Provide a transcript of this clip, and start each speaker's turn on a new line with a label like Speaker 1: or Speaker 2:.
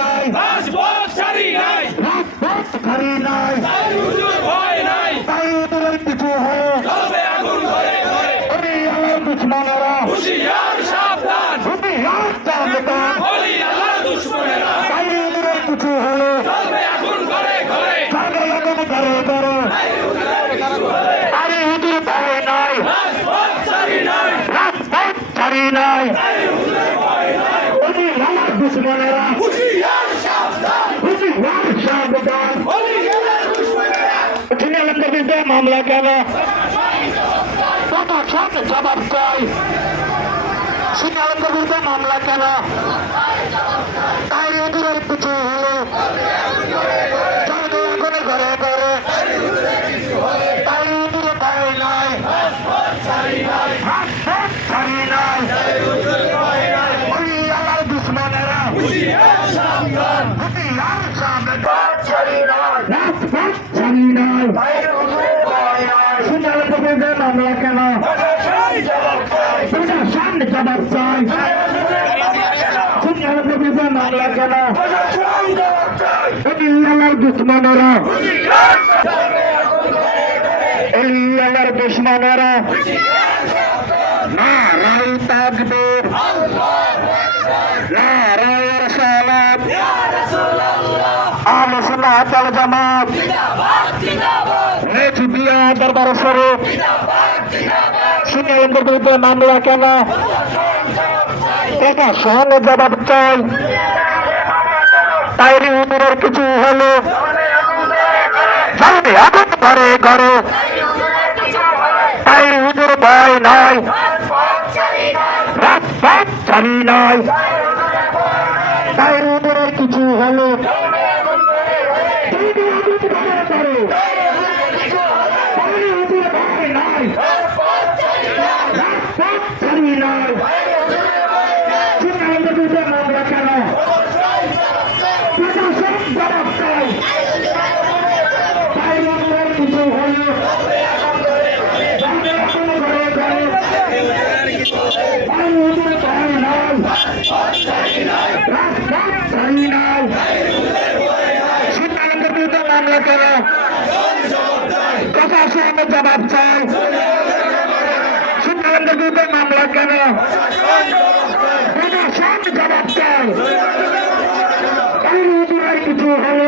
Speaker 1: নাই।
Speaker 2: রাজপথ ছাড়ি নাই।
Speaker 1: রাজপথ ছাড়ি নাই।
Speaker 2: তাই হুজুর ভয় নাই।
Speaker 1: তাই ওদের কিছু হয়ে
Speaker 2: চলবে আগুন ঘরে ঘরে
Speaker 1: ওরে আমার দুশ্মনেরা।
Speaker 2: হুশিয়ার সাবধান।
Speaker 1: রাত চালতাম
Speaker 2: বলি আল্লাহ দুশ্মনেরা।
Speaker 1: তাই ওদের কিছু হলে
Speaker 2: চলবে আগুন ঘরে ঘরে
Speaker 1: সাগর লাগানো করে করে আরে হুজুর ভয় নাই।
Speaker 2: রাজপথ ছাড়ি নাই।
Speaker 1: রাজপথ ছাড়ি নাই
Speaker 2: তাই হুজুর ভয় নাই
Speaker 1: ওরে আমার দুশ্মনেরা
Speaker 2: হুশিয়ার সাবধান। আল্লাহ দুশ্মনেরা।
Speaker 1: সিনিয়র বিরুদ্ধে মামলা কেন? জবাব চাই। সিনিয়র বিরুদ্ধে মামলা কেন? তাই এদের কিছু ছাড়ি নাই সিনিয়র বিরুদ্ধে মামলা কেন?
Speaker 2: প্রশাসন জবাব চাই।
Speaker 1: প্রশাসন জবাব চাই কেন?
Speaker 2: জবাব চাই
Speaker 1: এই আমার দুশ্মনেরা।
Speaker 2: ঘরে ঘরে
Speaker 1: এই আমার দুশ্মনেরা। না তাকবীর না রায়ের সালাত
Speaker 2: রাসূলুল্লাহ
Speaker 1: আলে সুন্নাত আল জামাত
Speaker 2: জিন্দাবাদ জিন্দাবাদ
Speaker 1: নেচ দিয়া দরবার
Speaker 2: জিন্দাবাদ জিন্দাবাদ।
Speaker 1: বিরুদ্ধে মামলা কেন? প্রশাসন জবাব চাই। তাইরি উমরের কিছু হলো। ঘরে ঘরে। তাই হুজুর ভয় নাই। রাজপথ ছাড়ি নাই। তাই হুজুরের কিছু হলো জ্বলবে আগুন ঘরে ঘরে। তাই হুজুর ভয় নাই রাজপথ ছাড়ি নাই সিদ্ধান্ত দিতে মামলা কেন প্রশাসন জবাব চাই তাই হুজুরের কিছু হলো জ্বলবে আগুন ঘরে ঘরে। তাই হুজুর ভয় নাই রাজপথ ছাড়ি নাই সিদ্ধান্তের বিরুদ্ধে মামলা কেন প্রশাসন জবাব চাই সিদ্ধান্তের বিরুদ্ধে মামলা কেন প্রশাসন জবাব চাই কিছু হলো